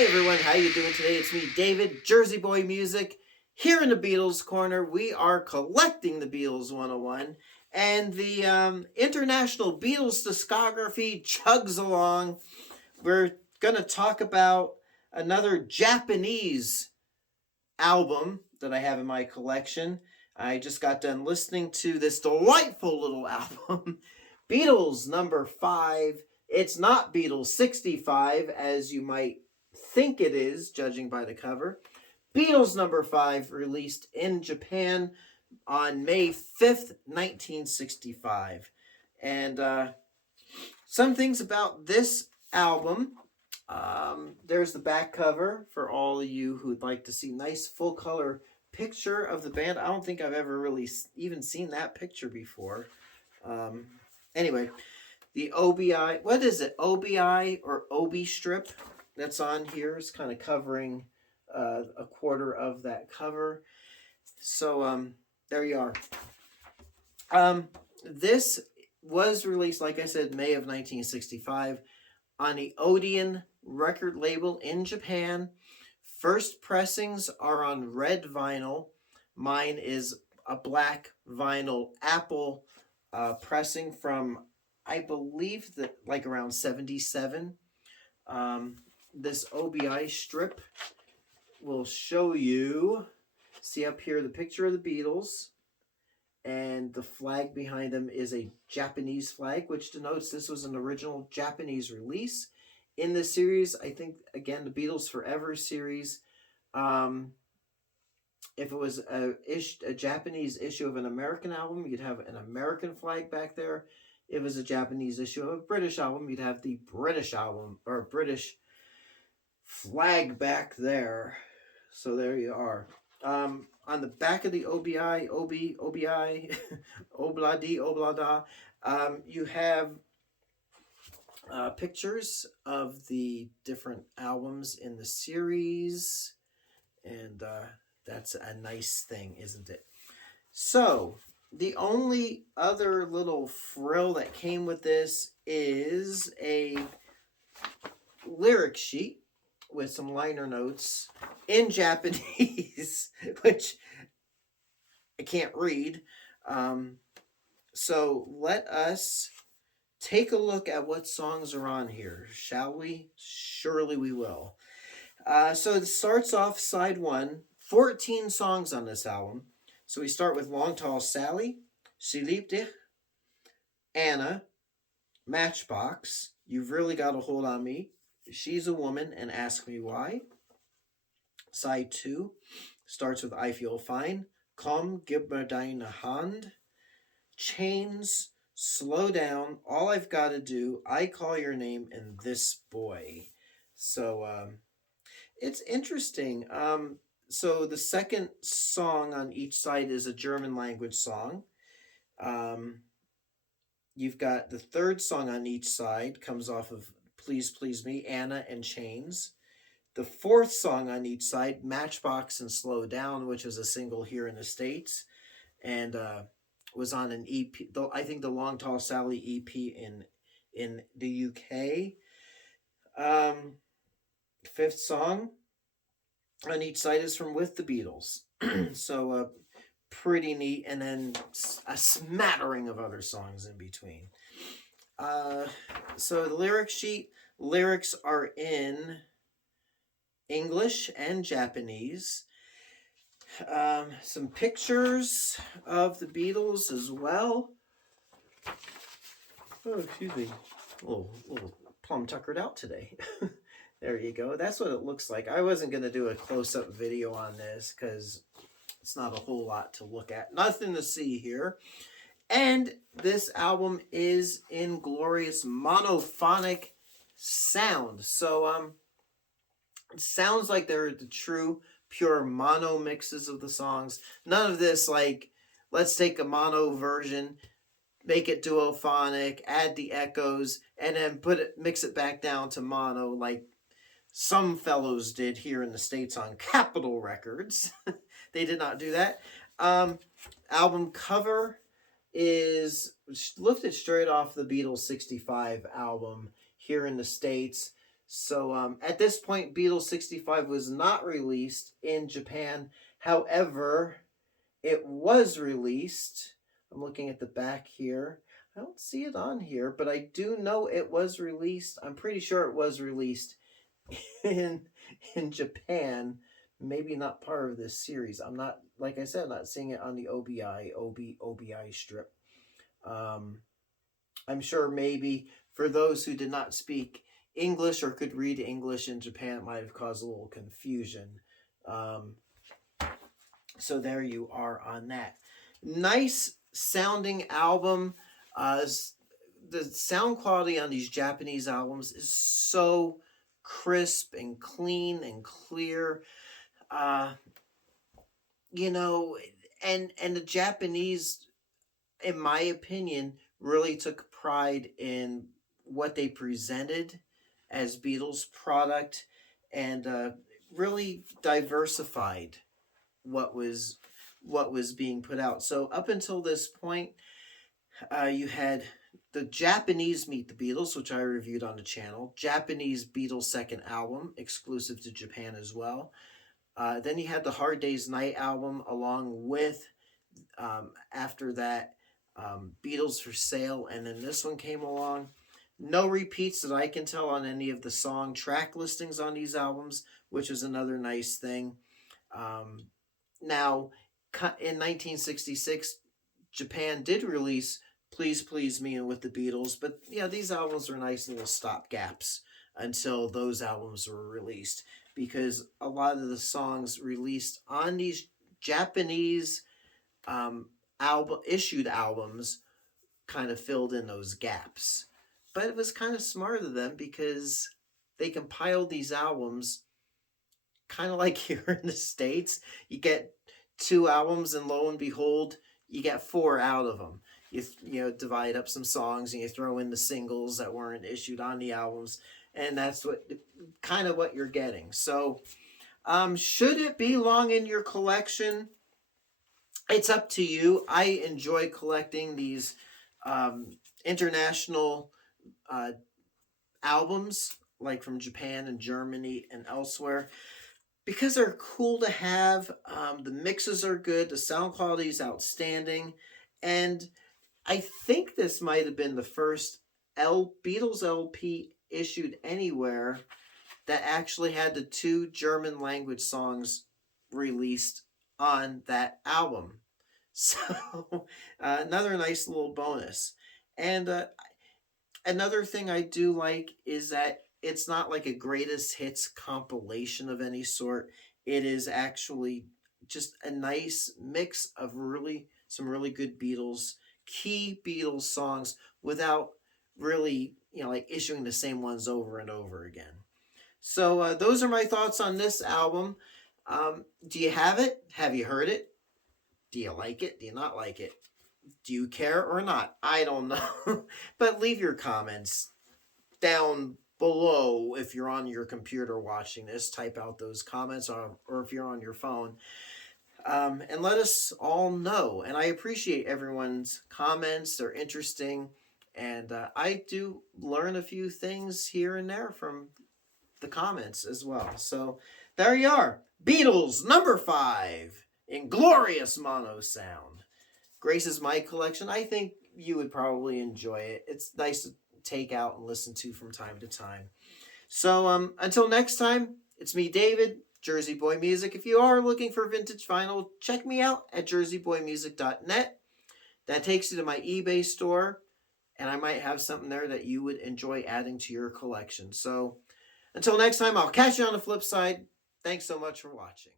Hey everyone, how you doing today? It's me, David, Jersey Boy Music. Here in the Beatles Corner, we are collecting the Beatles 101, and the International Beatles discography chugs along. We're going to talk about another Japanese album that I have in my collection. I just got done listening to this delightful little album, Beatles Number 5. It's not Beatles 65, as you might think it is, judging by the cover. Beatles Number 5, released in Japan on May 5th, 1965. And some things about this album. There's the back cover for all of you who'd like to see nice full color picture of the band. I don't think I've ever really even seen that picture before. Anyway, the OBI, what is it? OBI or OB strip that's on here is kind of covering a quarter of that cover. So there you are. This was released, like I said, May of 1965 on the Odeon record label in Japan. First pressings are on red vinyl. Mine is a black vinyl Apple pressing from, I believe, that like around 77. This OBI strip will show you, see up here, the picture of the Beatles, and the flag behind them is a Japanese flag, which denotes this was an original Japanese release in the series. I think, again, the Beatles Forever series. If it was a Japanese issue of an American album, you'd have an American flag back there. If it was a Japanese issue of a British album, you'd have the British album or British flag back there. So there you are. On the back of the OBI, Obladi, Oblada, you have pictures of the different albums in the series, and that's a nice thing, isn't it? So, the only other little frill that came with this is a lyric sheet with some liner notes in Japanese, which I can't read. So let us take a look at what songs are on here, shall we? Surely we will. So it starts off side 1, 14 songs on this album. So we start with Long Tall Sally, Sie liebt dich, Anna, Matchbox, You've Really Got a Hold on Me, She's a Woman and Ask Me Why. Side 2 starts with I Feel Fine, Komm, gib mir deine Hand, Chains, Slow Down, All I've Gotta Do, I Call Your Name, and This Boy. So it's interesting. So the second song on each side is a German language song. You've got the third song on each side comes off of Please Please Me, Anna and Chains. The fourth song on each side, Matchbox and Slow Down, which is a single here in the States, and was on an EP. I think the Long Tall Sally EP in the UK. Fifth song on each side is from With the Beatles. So pretty neat, and then a smattering of other songs in between. So the lyric sheet, lyrics are in English and Japanese. Some pictures of the Beatles as well. Oh, excuse me. A little plum tuckered out today. There you go. That's what it looks like. I wasn't going to do a close-up video on this because it's not a whole lot to look at. Nothing to see here. And this album is in glorious monophonic sound. So it sounds like they're the true, pure mono mixes of the songs. None of this like, let's take a mono version, make it duophonic, add the echoes, and then mix it back down to mono like some fellows did here in the States on Capitol Records. They did not do that. Album cover is lifted straight off the Beatles 65 album here in the States. So at this point, Beatles 65 was not released in Japan. However, it was released. I'm looking at the back here. I don't see it on here, but I do know it was released. I'm pretty sure it was released in in Japan. Maybe not part of this series. I'm not, like I said, not seeing it on the OBI strip. Um, I'm sure maybe for those who did not speak English or could read English in Japan, it might have caused a little confusion. Um, so there you are on that. Nice sounding album. The sound quality on these Japanese albums is so crisp and clean and clear. Uh, you know, and the Japanese, in my opinion, really took pride in what they presented as Beatles product, and really diversified what was being put out. So up until this point, you had the Japanese Meet the Beatles, which I reviewed on the channel. Japanese Beatles second album, exclusive to Japan as well. Then you had the Hard Day's Night album, along with, after that, Beatles for Sale, and then this one came along. No repeats that I can tell on any of the song track listings on these albums, which is another nice thing. Now, in 1966, Japan did release Please Please Me and With the Beatles, but yeah, these albums were nice little stopgaps until those albums were released, because a lot of the songs released on these Japanese issued albums kind of filled in those gaps. But it was kind of smart of them, because they compiled these albums kind of like here in the States. You get 2 albums, and lo and behold, you get 4 out of them. You divide up some songs and you throw in the singles that weren't issued on the albums, and that's what you're getting. So should it belong in your collection? It's up to you. I enjoy collecting these international albums, like from Japan and Germany and elsewhere, because they're cool to have. The mixes are good. The sound quality is outstanding. And I think this might have been the first Beatles LP issued anywhere that actually had the 2 German language songs released on that album. So another nice little bonus. And another thing I do like is that it's not like a greatest hits compilation of any sort. It is actually just a nice mix of some really good key Beatles songs, without really, like issuing the same ones over and over again. So those are my thoughts on this album. Do you have it? Have you heard it? Do you like it? Do you not like it? Do you care or not? I don't know. But leave your comments down below if you're on your computer watching this. Type out those comments, or if you're on your phone. And let us all know. And I appreciate everyone's comments. They're interesting. And I do learn a few things here and there from the comments as well. So there you are. Beatles number 5 in glorious mono sound graces my collection. I think you would probably enjoy it. It's nice to take out and listen to from time to time. So until next time, it's me, David, Jersey Boy Music. If you are looking for vintage vinyl, check me out at jerseyboymusic.net. That takes you to my eBay store, and I might have something there that you would enjoy adding to your collection. So until next time, I'll catch you on the flip side. Thanks so much for watching.